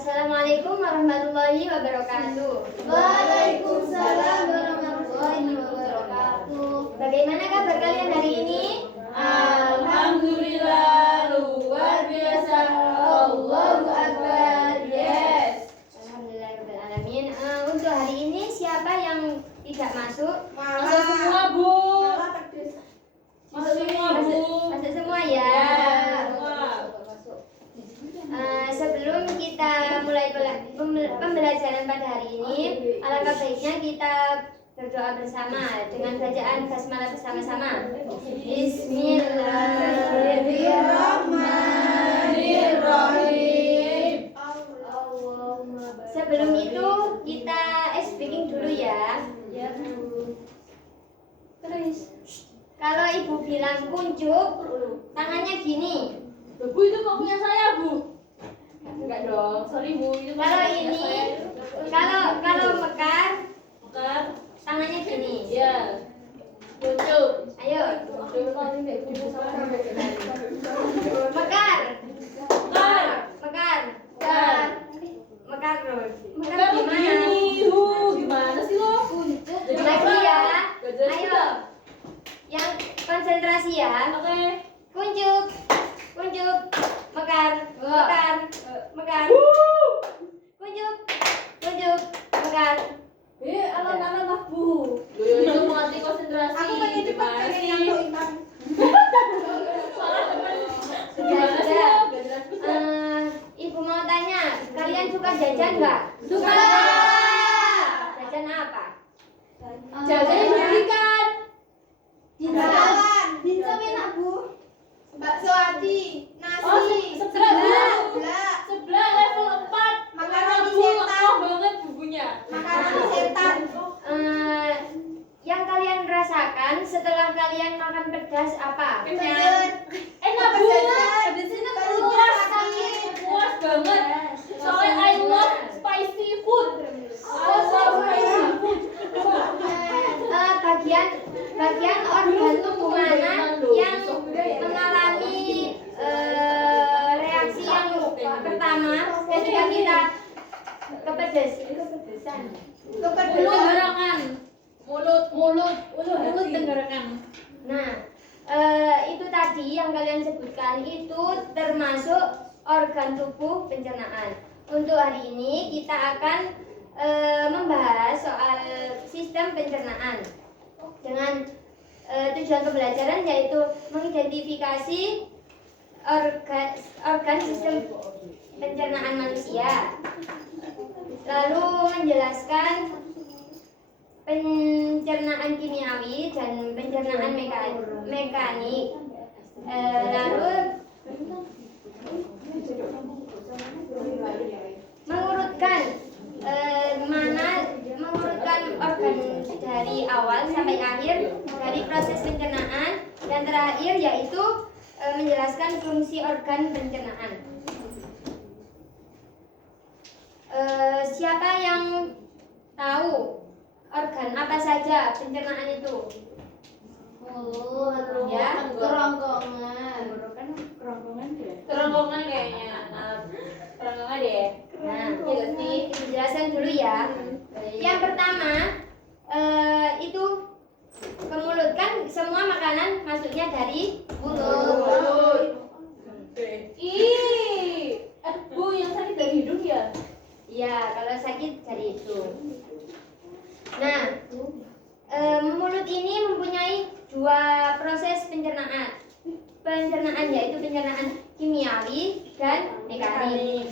Assalamualaikum warahmatullahi wabarakatuh. Waalaikumsalam warahmatullahi wabarakatuh. Bagaimana kabar kalian hari ini? Alhamdulillah, luar biasa. Allahu Akbar. Yes. Alhamdulillahirrahmanirrahim. Untuk hari ini siapa yang tidak masuk? Masuk semua, Bu. Masuk semua, Bu. Masuk semua ya. Sebelum kita mulai pembelajaran pada hari ini, alangkah baiknya kita berdoa bersama dengan bacaan basmalah bersama-sama. Bismillahirrahmanirrahim. Sebelum itu kita speaking dulu ya. Terus kalau ibu bilang kuncup, tangannya gini. Bu, itu kok punya saya, Bu? Enggak dong, sorry Bu. Itu Kalau ini, kalau mekar, tangannya gini. ya. Kuncup. Ayo, mekar, mekar terus. Mekar gimana? Gimana sih lo? Lagi ya. Ayo. Ayo, yang konsentrasi ya. Oke. Kuncup, mekar, kuncup, mekar. Alam-alam lah Bu. Itu melatih konsentrasi. Aku pengen cepet Gimana pengen sih? nyambung Intan. Sudah. Ibu mau tanya, kalian suka jajan nggak? Suka. Jajan apa? Jajan yang diberikan. Dimsum enak Bu. Bakso ati, Oh, nasi, sebelah. sebelah, Sebelah level 4. Makanan Bu, setan. lekoh banget bukunya. makanan setan. Yang kalian rasakan setelah kalian makan pedas apa? Kenyang. Enak Bu. Pedes itu Puas puas banget. Soalnya I love spicy food. Bagian organ tubuh mana yang mengalami reaksi yang pertama ketika kita kepedesan? Tenggorokan. Mulut tenggorokan. Nah, itu tadi yang kalian sebutkan itu termasuk organ tubuh pencernaan. Untuk hari ini kita akan membahas soal sistem pencernaan dengan tujuan pembelajaran yaitu mengidentifikasi organ sistem pencernaan manusia, lalu menjelaskan pencernaan kimiawi dan pencernaan mekanik, lalu mengurutkan organ dari awal sampai akhir dari proses pencernaan, dan terakhir yaitu menjelaskan fungsi organ pencernaan. Siapa yang tahu organ apa saja pencernaan itu? Ya, Kerongkongan kayaknya. Kerongkongan deh. Nah, dijelaskan dulu ya. Yang pertama itu ke mulut, kan semua makanan masuknya dari mulut. Ih, Bu, yang sakit dari hidung ya? Iya, kalau sakit dari itu. Nah, mulut ini mempunyai dua proses pencernaan. Yaitu pencernaan kimiawi dan mekanik.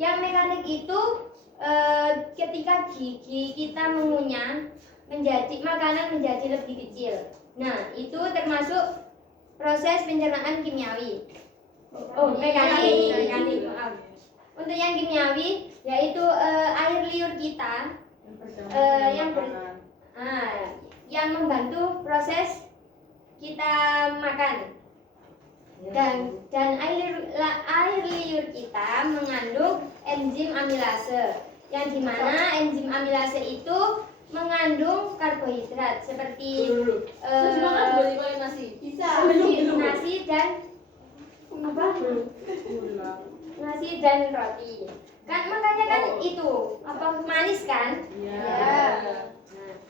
Yang mekanik itu ketika gigi kita mengunyah makanan menjadi lebih kecil. Nah, itu termasuk proses pencernaan kimiawi. Mekanik, maaf. Untuk yang kimiawi yaitu air liur kita yang membantu proses kita makan. Dan air liur kita mengandung enzim amilase, yang dimana enzim amilase itu mengandung karbohidrat seperti nasi. Bisa. nasi dan apa? nasi dan roti. Kan makanya kan itu apa manis kan? Iya. Ya.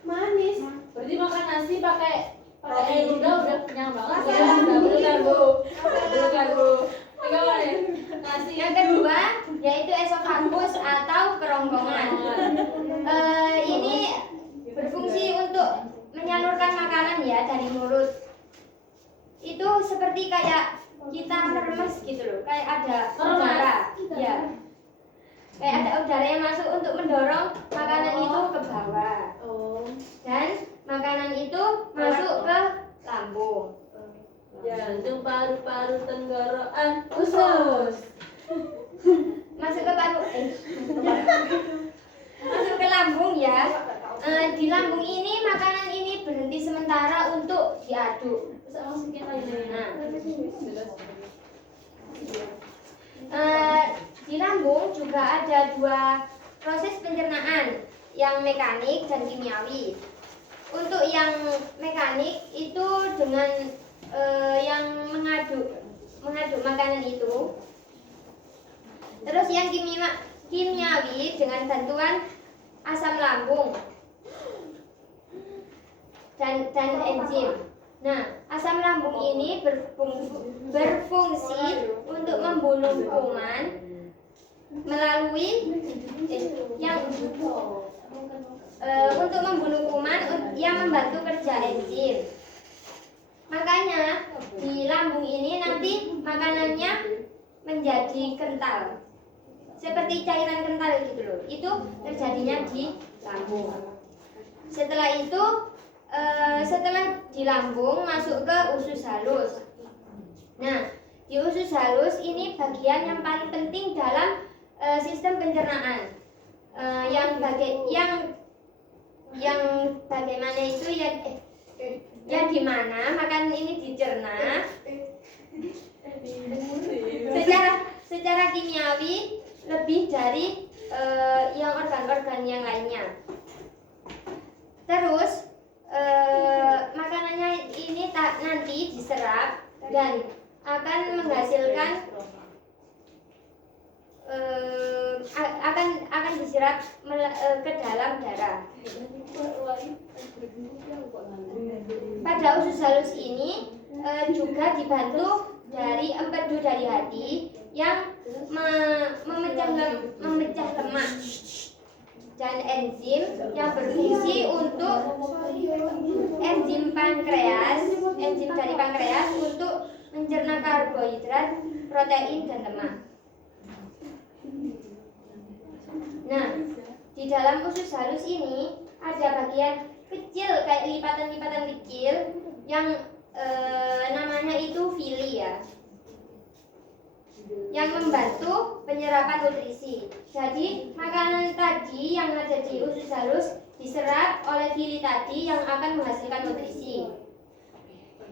Manis. Berarti makan nasi pakai air udah kenyang banget ya. Masalah. Udah berkarbo. Berkarbo. Tiga mana? Nasi Yang kedua yaitu esofagus atau kerongkongan. Ini berfungsi untuk menyalurkan makanan ya dari mulut. Itu seperti kayak kita meremes gitu loh, kayak ada udara, ya. Kayak ada udara yang masuk untuk mendorong makanan itu ke bawah. Oh. Dan makanan itu masuk ke lambung. Jantung, paru-paru, tenggorokan, usus. Masuk ke paru, masuk ke lambung ya. Di lambung ini makanan ini berhenti sementara untuk diaduk. Bisa masukin lagi. Di lambung juga ada dua proses pencernaan, yang mekanik dan kimiawi. Untuk yang mekanik itu dengan yang mengaduk makanan itu. Terus yang kimiawi dengan bantuan asam lambung dan enzim. Nah, asam lambung ini berfungsi untuk membunuh kuman melalui untuk membunuh kuman yang membantu kerja enzim. Makanya di lambung ini nanti makanannya menjadi kental, seperti cairan kental gitu loh. Itu terjadinya di lambung. Setelah itu setelah di lambung masuk ke usus halus. Nah, di usus halus ini bagian yang paling penting dalam sistem pencernaan. Yang bagaimana itu yang dimana makanan ini dicerna secara kimiawi lebih dari yang organ-organ yang lainnya. Terus makanannya ini nanti diserap dan akan menghasilkan akan diserap ke dalam darah. Pada usus halus ini juga dibantu dari empedu dari hati yang memecah lemak dan enzim yang berfungsi untuk enzim dari pankreas untuk mencerna karbohidrat, protein dan lemak. Nah, di dalam usus halus ini ada bagian kecil kayak lipatan-lipatan kecil yang namanya itu villi ya, yang membantu penyerapan nutrisi. Jadi makanan tadi yang ada di usus halus diserap oleh villi tadi yang akan menghasilkan nutrisi.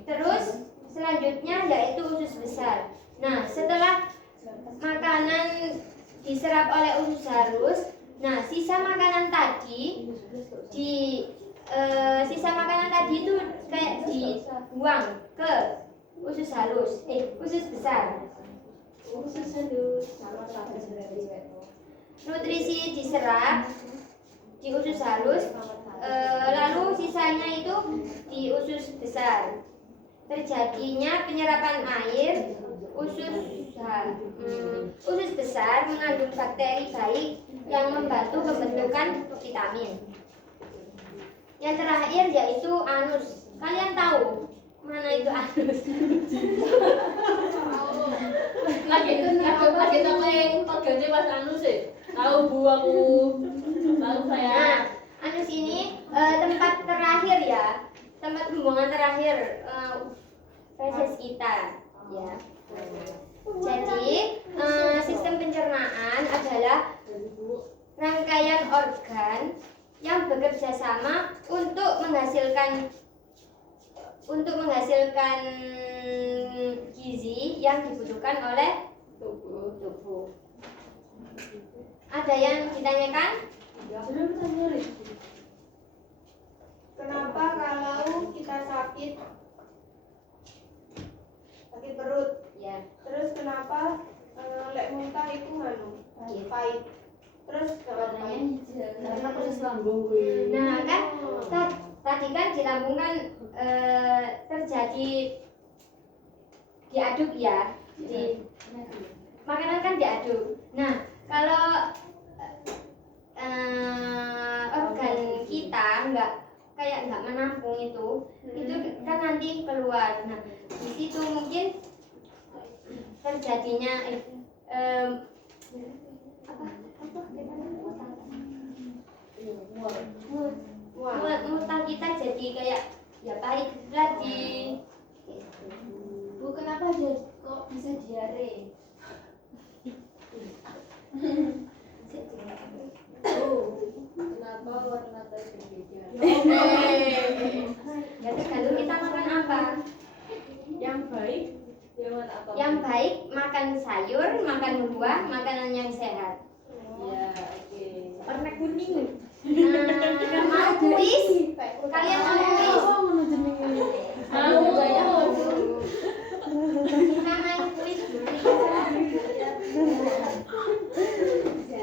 Terus selanjutnya yaitu usus besar. Nah, setelah makanan diserap oleh usus halus, nah sisa makanan tadi itu kayak dibuang ke usus halus, usus besar. Nutrisi diserap di usus halus, lalu sisanya itu di usus besar. Terjadinya penyerapan air. Usus besar mengandung bakteri baik yang membantu pembentukan vitamin. Yang terakhir yaitu anus. Kalian tahu mana itu anus? Lagi sampai organnya pas anus sih. Tahu bu aku. Lalu saya. Nah, anus ini tempat terakhir ya, tempat pembuangan terakhir feses kita, ya. Jadi sistem pencernaan adalah rangkaian organ yang bekerja sama untuk menghasilkan gizi yang dibutuhkan oleh tubuh. Ada yang ditanyakan? Kenapa kalau kita sakit perut? Ya. Terus kenapa Lek muntah itu nganu. Pahit. Terus Warnanya pahit. hijau. Karena proses lambung gue. Nah kan tadi kan di lambung kan terjadi diaduk ya, di makanan kan diaduk. Nah kalau organ kita nggak menampung itu kan nanti keluar. Nah di situ mungkin terjadinya muntah kita jadi kayak ya pahit lagi. Bu, kenapa dia kok bisa diare? Kenapa warna teh berbeda? Ya tergantung kita makan apa. Yang baik lewat apa? Yang baik makan sayur, makan buah, makanan yang sehat. Ya, oke. Warna kuning. Mau kuis? Kalian mau kuis? Mau. Kita main kuis dulu ya.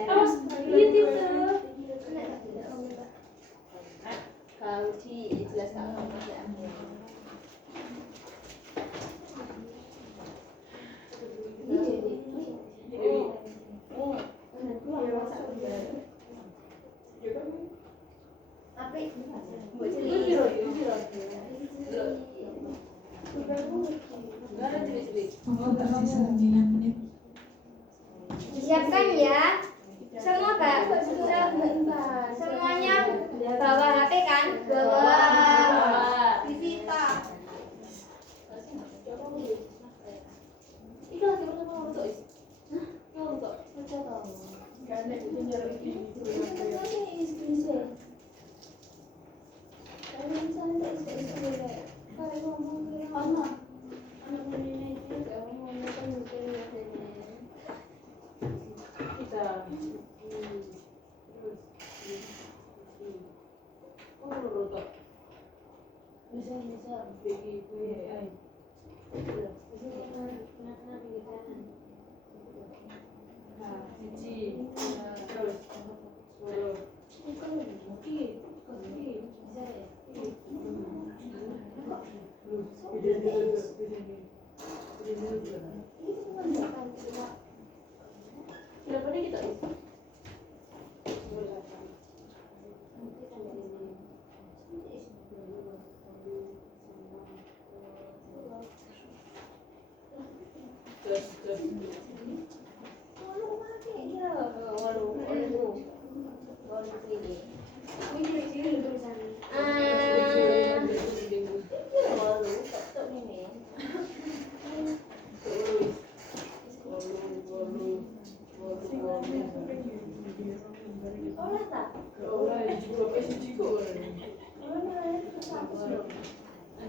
Harus gitu tuh. Kalau jelas kalau Disiapkan ya. Semua semuanya bawa HP kan? Bawa. Visita. Itu lagi pertama untuk is. Hah? Untuk. Baca tahu. Karena itu nyuruh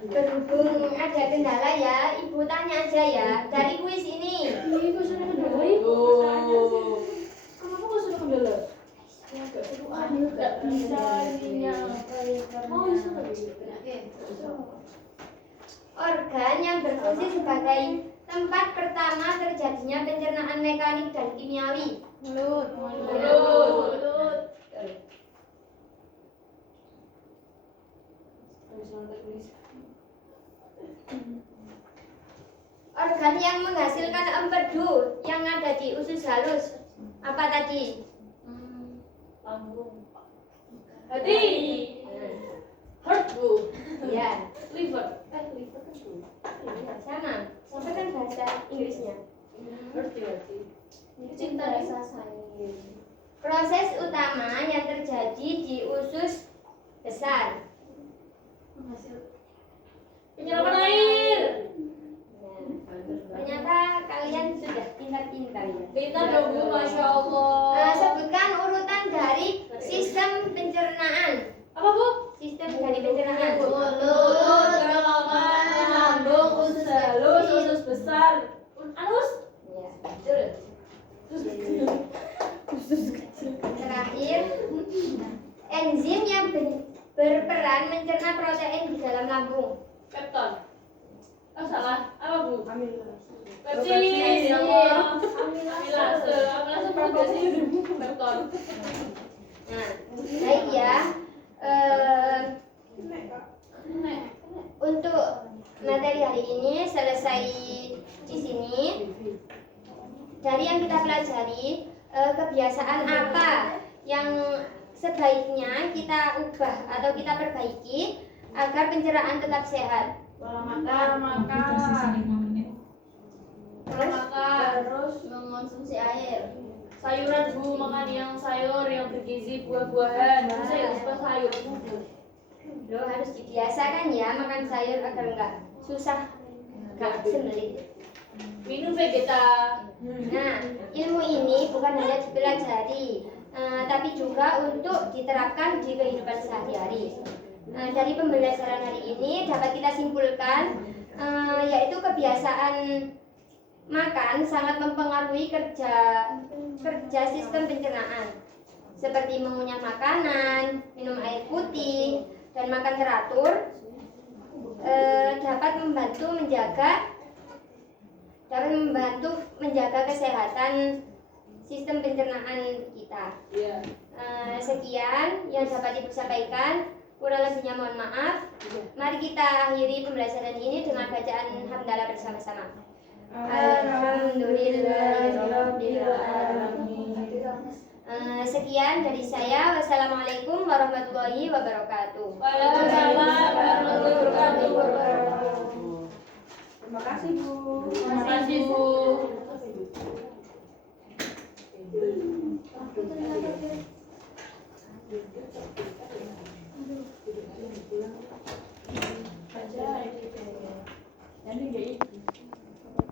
Berhubung ada kendala ya, Ibu tanya aja ya dari kuis ini. Kenapa kok sudah kendala? Nggak bisa ininya. Oh, Organ yang berfungsi sebagai tempat pertama terjadinya pencernaan mekanik dan kimiawi. Mulut. Organ yang menghasilkan empedu yang ada di usus halus. Apa tadi? Lambung. Hati. Heart bu. Ya, Liver. Liver kan bu. sama. Sama kan bahasa Inggrisnya. Heart hati. Cinta rasa sayang. Proses utama yang terjadi di usus besar. Penyerapan air. Ternyata kalian sudah pintar-pintar ya. Pintar dong bu, masya Allah. Sebutkan urutan dari sistem pencernaan. Apa bu? Sistem dari pencernaan. Mulut, kerongkongan, lambung, usus halus, usus besar, anus. Ya, betul. Terakhir, enzim yang berperan mencerna protein di dalam lambung. Pepton. Oh salah, apa Bu? Pepsi, Pepsi. ya Allah. Amilase, amilase apa sih? Beton. Nah, baik ya. Nek. Untuk materi hari ini selesai di sini. Dari yang kita pelajari, kebiasaan apa yang sebaiknya kita ubah atau kita perbaiki agar pencernaan tetap sehat. Terus mengonsumsi air. Sayuran Bu, makan yang sayur yang bergizi, buah-buahan. Saya suka sayur. Loh, harus dibiasakan ya makan sayur agar enggak susah, enggak sembelit. Minum vegeta. Nah, ilmu ini bukan hanya dipelajari, tapi juga untuk diterapkan di kehidupan sehari-hari. Dari pembelajaran hari ini dapat kita simpulkan, yaitu kebiasaan makan sangat mempengaruhi kerja sistem pencernaan, seperti mengunyah makanan, minum air putih, dan makan teratur, dapat membantu menjaga kesehatan sistem pencernaan kita. Iya. Sekian yang dapat Ibu sampaikan. Kurang lebihnya mohon maaf. Mari kita akhiri pembelajaran ini dengan bacaan hamdalah bersama-sama. Alhamdulillahirabbil alamin. Sekian dari saya. Wassalamualaikum warahmatullahi wabarakatuh. Waalaikumsalam warahmatullahi wabarakatuh. Terima kasih Bu. Terima kasih Bu. Jadi